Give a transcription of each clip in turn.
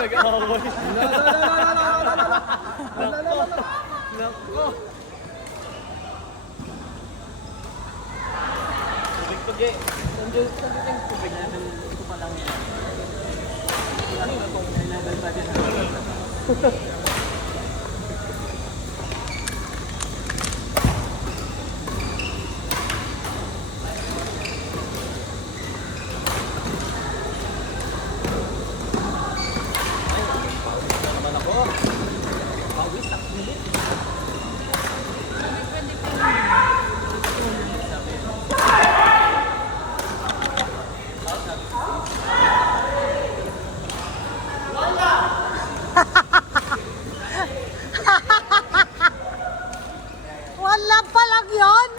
Nag-aaway. Nako. Tubig-tubig. Tubig yung tubig na ito pa lang yan. Ano na kung level pa din. Wala pa lang yun.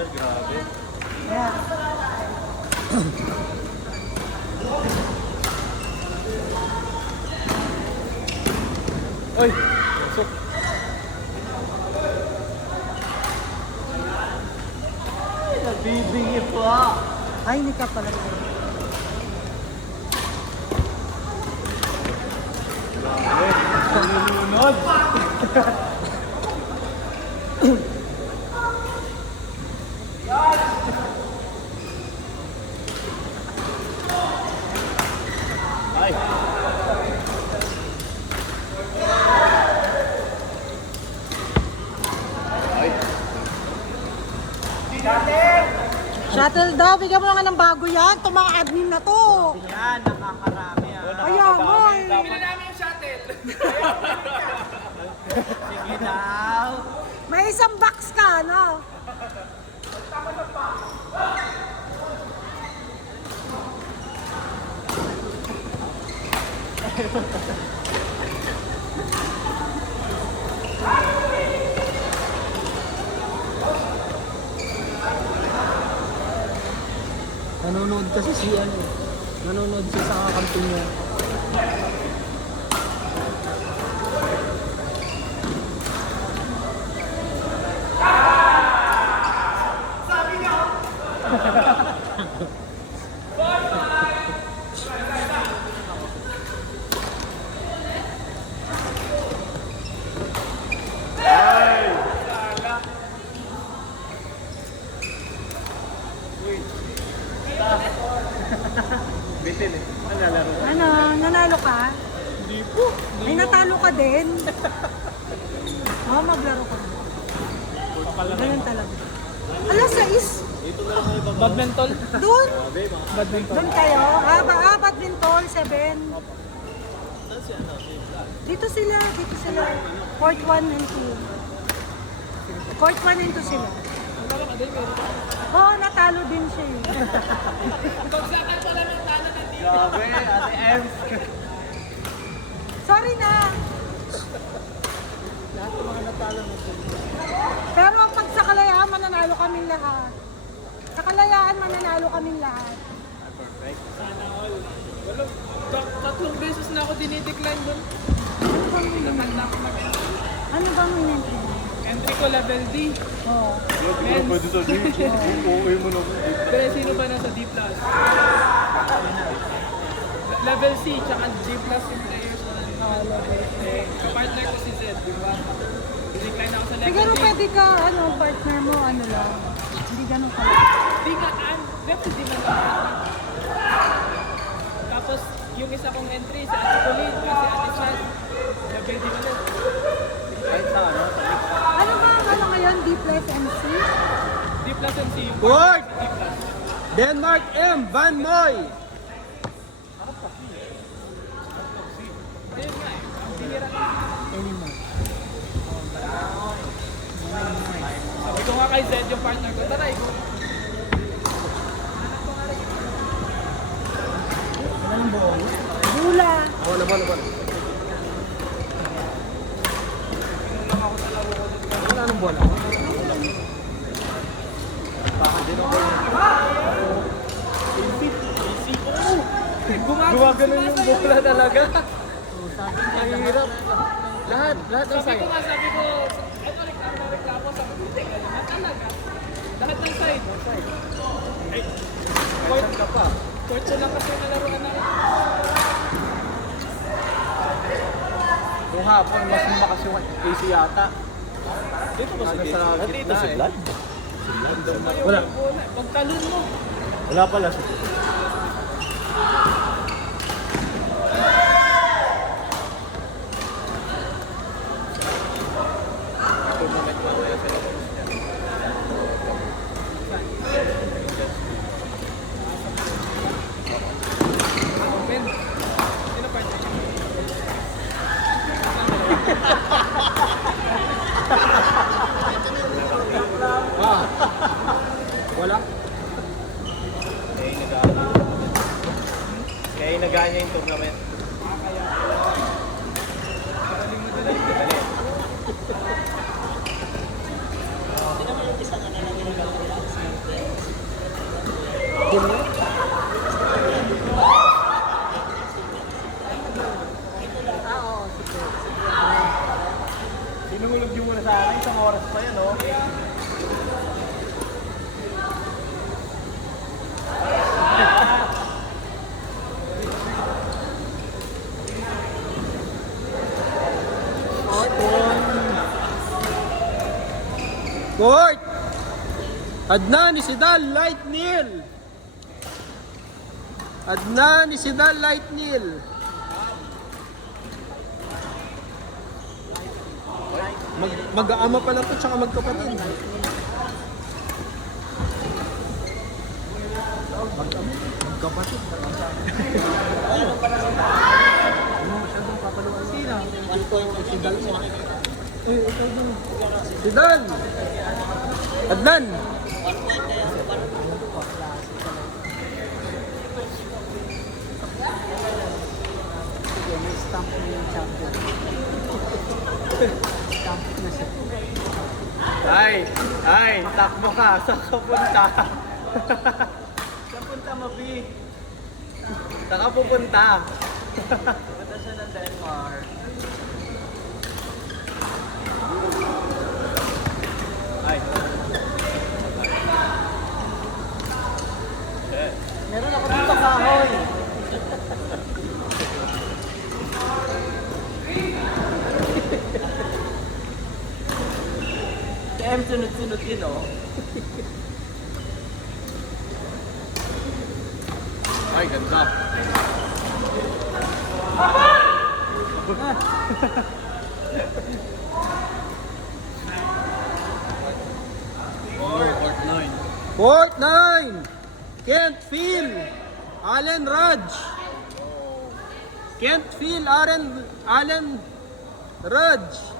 Grabe. Yeah. Oy! Sok. Nagbibingi pa. Ay, hindi ka pala. Nalulunod. Ay. Ay. Shuttle daw, bigyan mo na nga ng bago yan. Itong mga admin na to. Yan, nakakarami Kaya mo eh. namin yung shuttle. Sige daw. May isang box ka, no? Nanonood kasi si ano. Nanonood siya sa kakampi niya. Bitin eh. Ano nalaro? Ano, nanalo ka? Hindi po. Ay, natalo ka din. Oo, maglaro ka. Ganun talaga. Alas 6. Dito na lang kayo baba. Badminton? Doon. Grabe, mga. Badminton. Doon kayo. Badminton, 7. Saan si ano? Dito sila. Court 1 and 2. Court 1 and 2 sila. Oo, natalo din siya eh. Grabe, Ate M. Sorry na. Lahat ng mga natalo mo. Pero pag sa kalayaan, mananalo kaming lahat. Sa kalayaan, mananalo kaming lahat. Perfect. Tatlong beses na ako dinidecline doon. Ano bang minentry? Entry ko level D. Oo. Pwede sa D. Okay mo na. Pero sino ba nasa D+? Level C, tsaka D+ yung players ko na partner ko si Zed, di ba? Dinecline ako sa level Siguro D. pwede ka, partner mo, lang. Hindi ganun pala. Di nga, depende din naman. Tapos, yung isa kong entry, si Ate Colleen, kasi Ate Chan, level D ulit. Kahit sa ano, sa mix. Ano ba ang ngayon? D plus MC? D+ and C yung Word! D+. Denmark M. Van Moy. Ayun nga eh, ang bihira. Sabi ko nga kay Zed, yung partner ko, tara, ikaw. Bula. Wala. yung bola? Gumagano yung bola talaga. Ang hirap. Lahat ng Sabi side. ko nga, eto reklamo, sabi ko, hindi, ganyan talaga. Lahat ng side. Ay, court ka pa. Court ko lang kasi nalaruan na. Yung hapon, mas lumakas yung AC yata. Dito ba si Dito si Vlad. Wala. Pagtalon mo. Wala pala si Open. Sino pa niya? Wala? Kaya inagaan niya yung tournament. Sinulog niyo muna sa akin, isang oras pa yan, oh. Court! Adnan Isidal, light nil. Adnan Isidal, light nil. Mag-aama pala to, tsaka magkapatid. Magkapatid. Sidal! Adnan! Ay, takbo ka. Saan ka punta? Saan punta, Mabi? Saan ka pupunta? Punta siya ng Denmark. Ay. Meron ako dito kahoy. M sunod-sunod yun, oh. Ay, ganda. Court 9! Kent Phil! Allen Raj! Kent Phil, Allen Raj!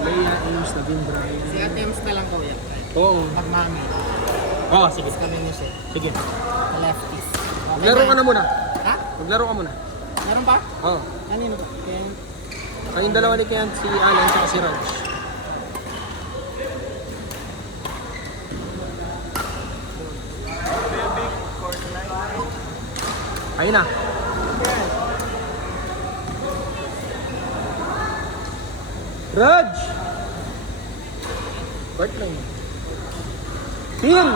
Leia Ames na din, bro. Si Atems na lang ko yan. Oo. Magmami. Oh, sige. Kami ni Seth. Sige. Lefties. Maglaro ka na muna. Ha? Maglaro ka muna. Meron pa? Oo. Kanino ba? Kaya... Kayong dalawa ni Kent, si Allen at si Raj. Ayun na. Raj! Court lang. Phil!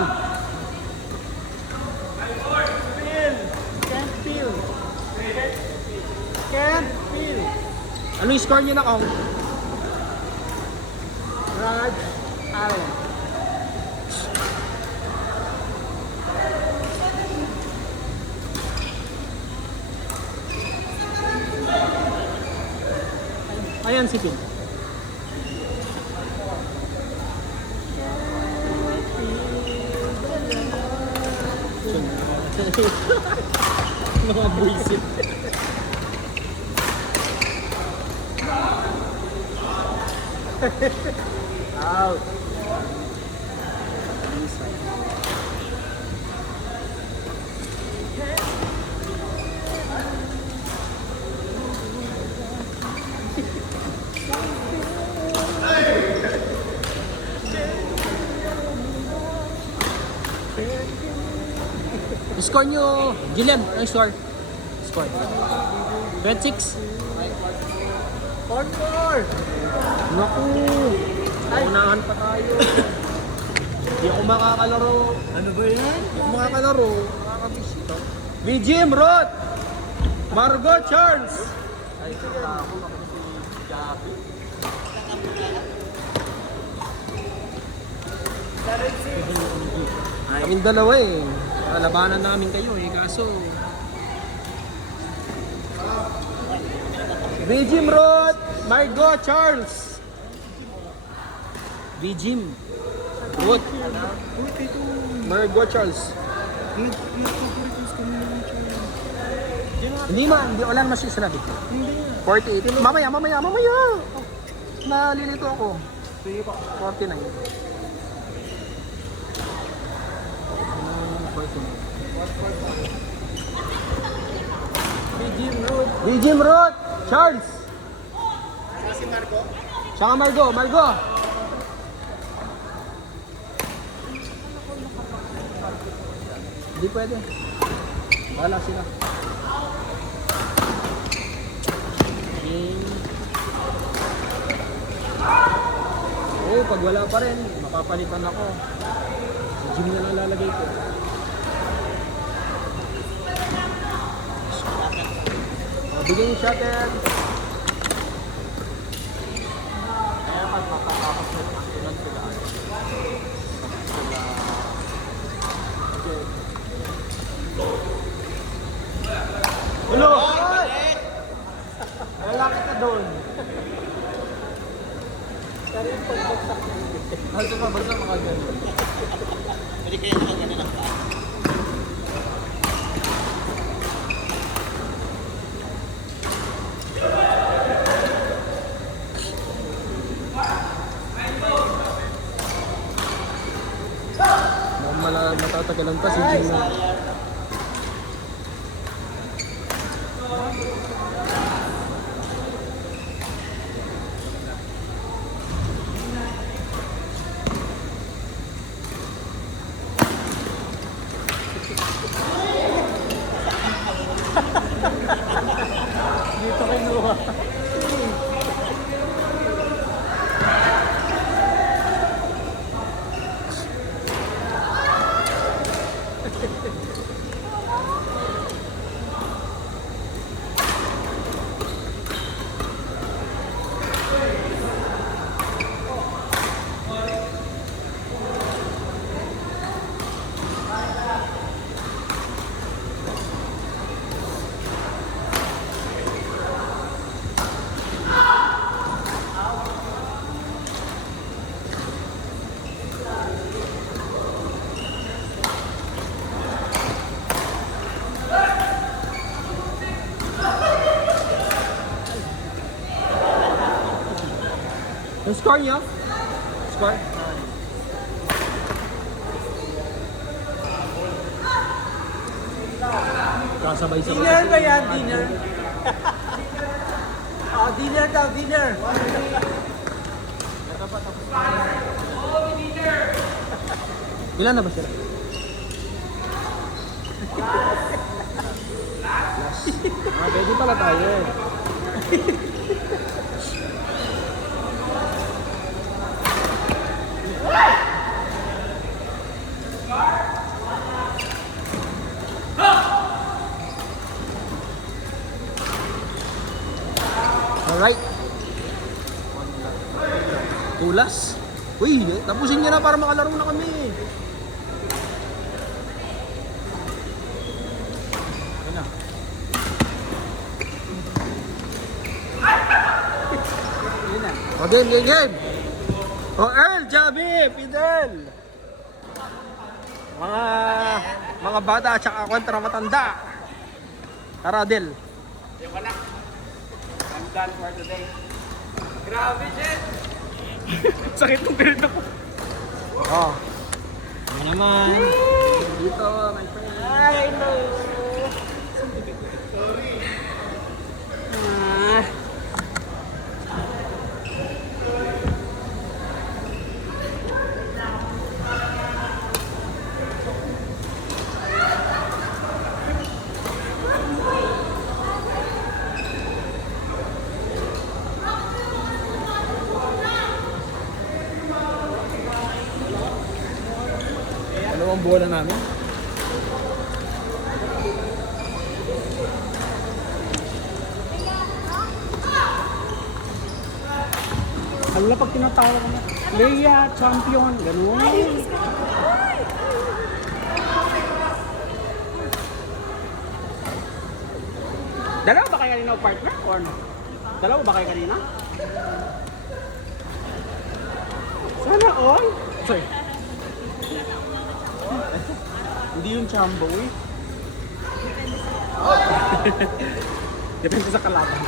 Can't feel. Ano yung score niyo na, Kong? Raj Allen. Ayan si Phil. Mga buisit. Out. Score nyo, Gillian, ang score? Score. 26. 4-4! Naku! Unahan pa tayo. Hindi ako makakalaro. Ano ba yan? Hindi ako makakalaro. Makakabisita. Jim Roth! Margot Charles! Ay, kaya ako si Gabi. Kaming dalawa eh. Labanan namin kayo eh, kaso... Jim Roth! Margot Charles! Jim Roth! Margot Charles! Hindi wala naman siya sinabi. 48. Mamaya! Nalilito ako. 49. Jim Roth! Charles! Si Margo? Siya nga Margo! Hindi pwede. Wala sila. Oo, pag wala pa rin, mapapalitan ako. Si Jim na lang lalagay ko. Bigyan yung shutter. Kaya pag matatapos na lang sila. Hello! Lalaki ka doon. Pero yung pagbagsak na yun. Ano ka ba sa mga gano'n? Pwede kayo naman gano'n ang paa. Matatagalan pa si Jim na. Dito kinuha. Yung score niya? Score? Kasabay-sabay. Dinner ba yan? Dinner? Dinner daw, dinner. Ilan na ba sila? Pwede pala tayo. Alright. Tulas. Uy, tapusin niya na para makalaro na kami. O, game. O, Earl, Javi, Fidel. Mga bata at saka kontra matanda. Tara, Del. I'm done for today. Grabe, Jet! Sakit ng ganito ko. Oh. Ano naman? Dito, my friend. Ay, no. Ah. Dalawang buwan na namin. Alam na pag tinatawag ko na, Leia, champion, gano'n. Dalawa ba kayo kanina o partner? Or ano? Dalawa ba kayo kanina? Sana all? Sorry. Hindi yung chambo eh. Depende sa kalaban.